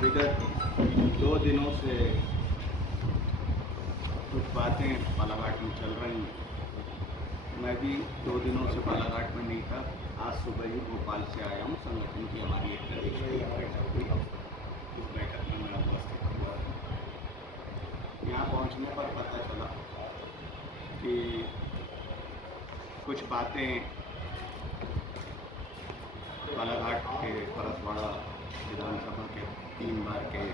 विगत 2 दिनों से कुछ बातें बालाघाट में चल रही हैं। मैं भी 2 दिनों से बालाघाट में नहीं था। आज सुबह ही भोपाल से आया हूँ। संगठन की हमारी एक प्रदेश की बैठक हुई। इस बैठक में मैं उपस्थित हुआ। यहाँ पहुँचने पर पता चला कि कुछ बातें बालाघाट के परसवाड़ा विधानसभा के 3 बार के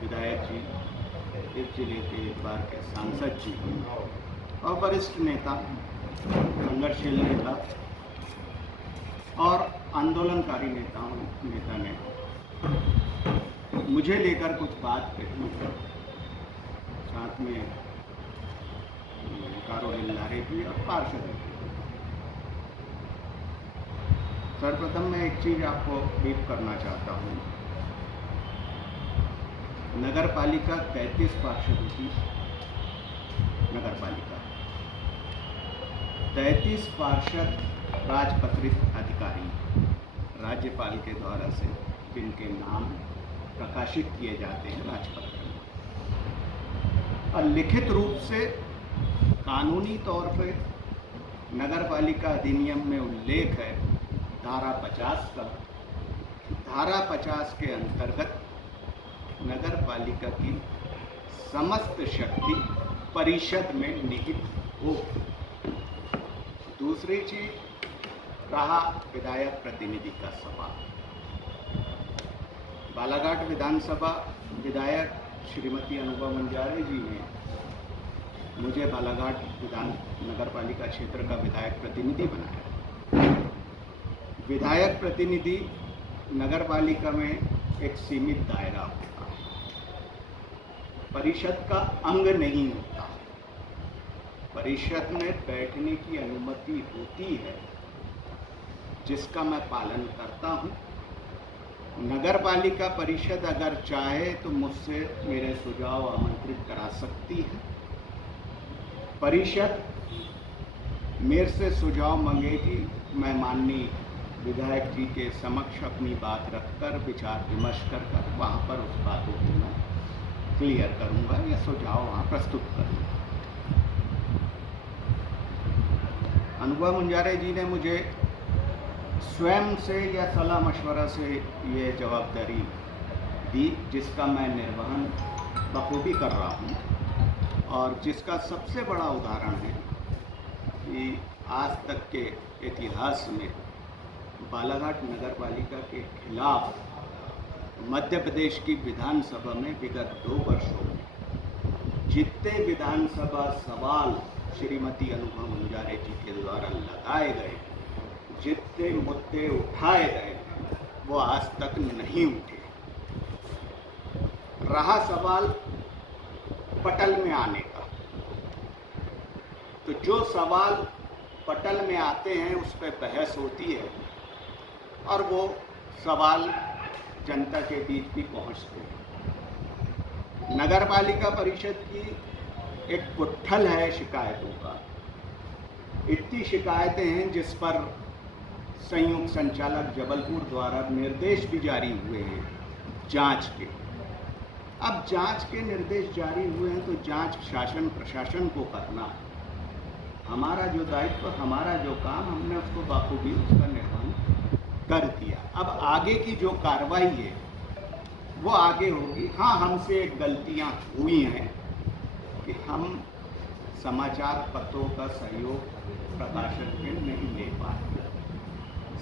विधायक जी, इस जिले के 1 बार के सांसद जी और वरिष्ठ नेता, संघर्षशील नेता और आंदोलनकारी नेता ने मुझे लेकर कुछ बात कही। साथ में कारोल लारे भी और पार्षद भी। सर्वप्रथम मैं एक चीज़ आपको ब्रीफ करना चाहता हूँ। नगर पालिका 33 पार्षदों की नगर पालिका, 33 पार्षद राजपत्रित अधिकारी राज्यपाल के द्वारा से जिनके नाम प्रकाशित किए जाते हैं राजपत्र में, और लिखित रूप से कानूनी तौर पर नगर पालिका अधिनियम में उल्लेख है धारा 50 का। धारा 50 के अंतर्गत नगर पालिका की समस्त शक्ति परिषद में निहित हो। दूसरी चीज रहा विधायक प्रतिनिधि का सवाल। बालाघाट विधानसभा विधायक श्रीमती अनुभव मंजारे जी ने मुझे बालाघाट नगर पालिका क्षेत्र का विधायक प्रतिनिधि बनाया। विधायक प्रतिनिधि नगर पालिका में एक सीमित दायरा होता है, परिषद का अंग नहीं होता। परिषद में बैठने की अनुमति होती है जिसका मैं पालन करता हूँ। नगर पालिका परिषद अगर चाहे तो मुझसे मेरे सुझाव आमंत्रित करा सकती है। परिषद मेरे से सुझाव मांगेगी, मैं माननीय विधायक जी के समक्ष अपनी बात रखकर विचार विमर्श कर वहाँ पर उस बातों को मैं क्लियर करूँगा या सुझाव वहाँ प्रस्तुत करूँगा। अनुभव मंजारे जी ने मुझे स्वयं से या सलाह मशवरा से ये जवाबदारी दी जिसका मैं निर्वहन बखूबी कर रहा हूँ, और जिसका सबसे बड़ा उदाहरण है कि आज तक के इतिहास में बालाघाट नगर पालिका के खिलाफ मध्य प्रदेश की विधानसभा में विगत 2 वर्षों में जितने विधानसभा सवाल श्रीमती अनुभव मंजारे जी के द्वारा लगाए गए, जितने मुद्दे उठाए गए, वो आज तक नहीं उठे। रहा सवाल पटल में आने का, तो जो सवाल पटल में आते हैं उस पर बहस होती है और वो सवाल जनता के बीच भी पहुंचते हैं। नगर पालिका परिषद की एक गुत्थल है शिकायतों का। इतनी शिकायतें हैं जिस पर संयुक्त संचालक जबलपुर द्वारा निर्देश भी जारी हुए हैं जांच के। अब जांच के निर्देश जारी हुए हैं तो जांच शासन प्रशासन को करना है। हमारा जो दायित्व, हमारा जो काम, हमने उसको बाखूबी उसका निर्वहन कर दिया। अब आगे की जो कार्रवाई है वो आगे होगी। हाँ, हमसे एक गलतियाँ हुई हैं कि हम समाचार पत्रों का सहयोग प्रकाशन में नहीं ले पाए।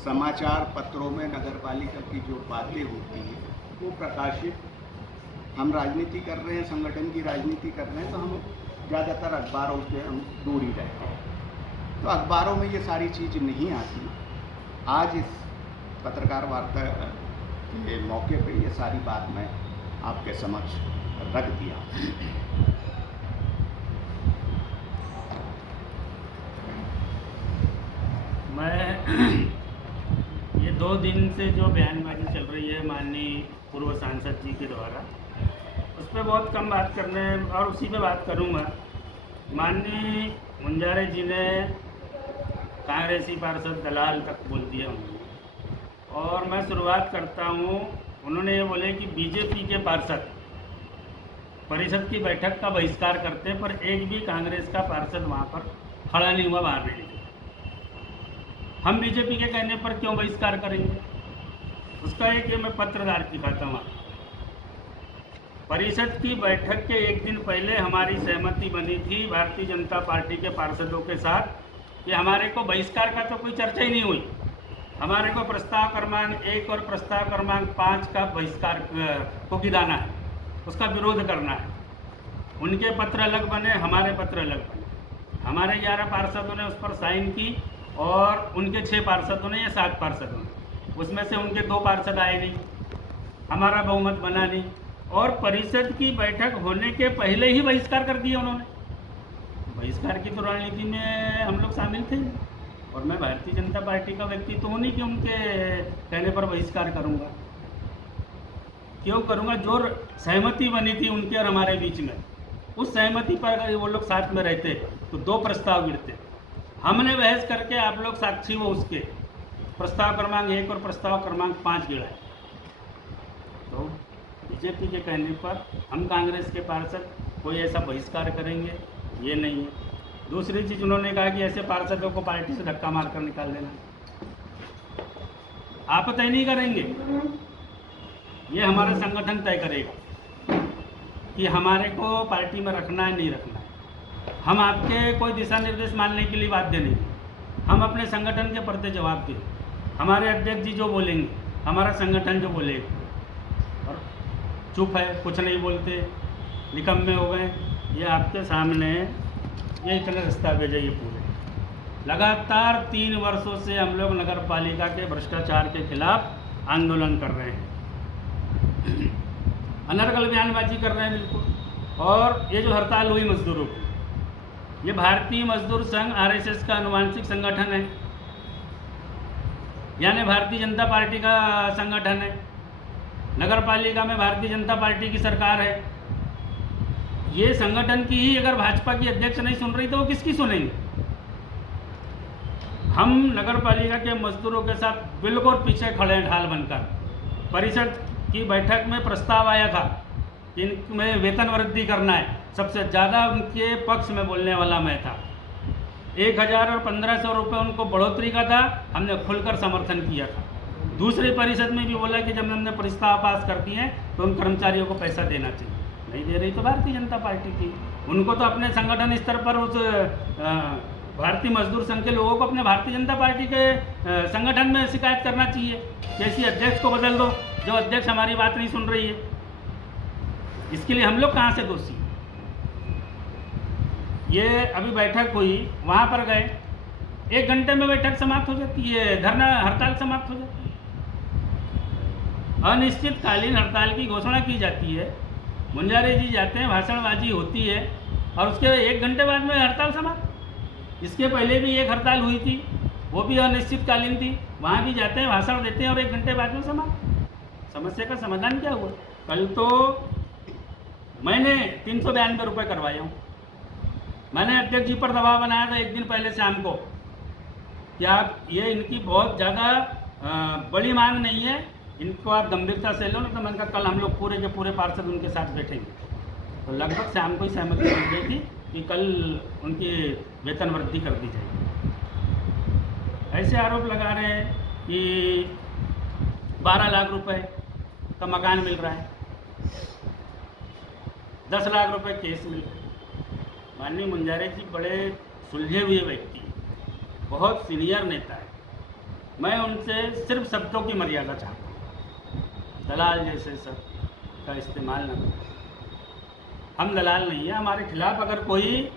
समाचार पत्रों में नगर पालिका की जो बातें होती हैं वो प्रकाशित, हम राजनीति कर रहे हैं, संगठन की राजनीति कर रहे हैं, तो हम ज़्यादातर अखबारों से हम दूर ही रहते हैं। तो अखबारों में ये सारी चीज़ नहीं आती। आज इस पत्रकार वार्ता के मौके पे ये सारी बात मैं आपके समक्ष रख दिया। मैं ये 2 दिन से जो बयानबाजी चल रही है माननीय पूर्व सांसद जी के द्वारा, उस पर बहुत कम बात करने और उसी पे बात करूँगा। माननीय मंजारे जी ने कांग्रेसी पार्षद दलाल तक बोल दिया उन्होंने, और मैं शुरुआत करता हूँ उन्होंने ये बोले कि बीजेपी के पार्षद परिषद की बैठक का बहिष्कार करते हैं, पर एक भी कांग्रेस का पार्षद वहाँ पर खड़ा नहीं हुआ, बाहर नहीं निकला। हम बीजेपी के कहने पर क्यों बहिष्कार करेंगे? उसका एक ये मैं पत्रकार दिखाता हूँ। परिषद की बैठक के एक दिन पहले हमारी सहमति बनी थी भारतीय जनता पार्टी के पार्षदों के साथ कि हमारे को बहिष्कार का तो कोई चर्चा ही नहीं हुई। हमारे को प्रस्ताव क्रमांक 1 और प्रस्ताव क्रमांक 5 का बहिष्कार को गिराना है, उसका विरोध करना है। उनके पत्र अलग बने, हमारे पत्र अलग बने। हमारे 11 पार्षदों ने उस पर साइन की और उनके 6 पार्षदों ने या 7 पार्षदों ने, उसमें से उनके 2 पार्षद आए नहीं, हमारा बहुमत बना नहीं, और परिषद की बैठक होने के पहले ही बहिष्कार कर दिया उन्होंने। बहिष्कार की तो रणनीति में हम लोग शामिल थे, और मैं भारतीय जनता पार्टी का व्यक्ति तो हूँ नहीं कि उनके कहने पर बहिष्कार करूँगा। क्यों करूँगा? जो सहमति बनी थी उनके और हमारे बीच में, उस सहमति पर अगर वो लोग साथ में रहते तो 2 प्रस्ताव गिरते। हमने बहस करके, आप लोग साक्षी हो उसके, प्रस्ताव क्रमांक 1 और प्रस्ताव क्रमांक 5 गिराए। तो बीजेपी के कहने पर हम कांग्रेस के पार्षद कोई ऐसा बहिष्कार करेंगे, ये नहीं है। दूसरी चीज़ उन्होंने कहा कि ऐसे पार्षदों को पार्टी से धक्का मारकर निकाल देना। आप तय नहीं करेंगे, ये हमारा संगठन तय करेगा कि हमारे को पार्टी में रखना है नहीं रखना है। हम आपके कोई दिशा निर्देश मानने के लिए बाध्य नहीं, हम अपने संगठन के प्रति जवाब दें। हमारे अध्यक्ष जी जो बोलेंगे, हमारा संगठन जो बोलेगा, और चुप है, कुछ नहीं बोलते, निकम्मे हो गए। ये आपके सामने ये इतने दस्तावेज है, ये पूरे लगातार 3 वर्षों से हम लोग नगर पालिका के भ्रष्टाचार के खिलाफ आंदोलन कर रहे हैं, अनर्गल बयानबाजी कर रहे हैं बिल्कुल। और ये जो हड़ताल हुई मजदूरों की, ये भारतीय मजदूर संघ आरएसएस का अनुवांशिक संगठन है, यानी भारतीय जनता पार्टी का संगठन है। नगर पालिका में भारतीय जनता पार्टी की सरकार है। ये संगठन की ही अगर भाजपा की अध्यक्ष नहीं सुन रही तो वो किसकी सुनेंगे? हम नगर पालिका के मजदूरों के साथ बिल्कुल पीछे खड़े हैं ढाल बनकर। परिषद की बैठक में प्रस्ताव आया था कि इनमें वेतन वृद्धि करना है, सबसे ज़्यादा उनके पक्ष में बोलने वाला मैं था। 1000 और 1500 रुपये उनको बढ़ोतरी का था, हमने खुलकर समर्थन किया था। दूसरी परिषद में भी बोला कि जब हमने प्रस्ताव पास कर दिए तो उन कर्मचारियों को पैसा देना चाहिए। नहीं दे रही तो भारतीय जनता पार्टी की, उनको तो अपने संगठन स्तर पर उस भारतीय मजदूर संघ के लोगों को अपने भारतीय जनता पार्टी के संगठन में शिकायत करना चाहिए कि ऐसी अध्यक्ष को बदल दो जो अध्यक्ष हमारी बात नहीं सुन रही है। इसके लिए हम लोग कहाँ से दोषी? ये अभी बैठक हुई, वहाँ पर गए, 1 घंटे में बैठक समाप्त हो जाती है, धरना हड़ताल समाप्त हो जाती है। अनिश्चितकालीन हड़ताल की घोषणा की जाती है, मुंजारे जी जाते हैं, भाषणबाजी होती है और उसके 1 घंटे बाद में हड़ताल समाप्त। इसके पहले भी एक हड़ताल हुई थी, वो भी अनिश्चितकालीन थी, वहाँ भी जाते हैं, भाषण देते हैं और 1 घंटे बाद में समाप्त। समस्या का समाधान क्या हुआ? कल तो मैंने 392 रुपये करवाया हूँ। मैंने अध्यक्ष जी पर दबाव बनाया था 1 दिन पहले शाम को कि आप ये इनकी बहुत ज़्यादा बड़ी मांग नहीं है, इनको आप गंभीरता से लो। ना तो मैंने कहा कल हम लोग पूरे के पूरे पार्षद उनके साथ बैठेंगे। तो लगभग शाम को ही सहमति बन गई थी कि कल उनकी वेतन वृद्धि कर दी जाएगी। ऐसे आरोप लगा रहे हैं कि 12 लाख रुपए का मकान मिल रहा है, 10 लाख रुपए केस मिल रहे हैं। माननीय मुंजारे जी बड़े सुलझे हुए व्यक्ति हैं, बहुत सीनियर नेता है। मैं उनसे सिर्फ शब्दों की मर्यादा चाहता हूँ, दलाल जैसे शब्द का इस्तेमाल न करें। हम दलाल नहीं है, हमारे खिलाफ अगर कोई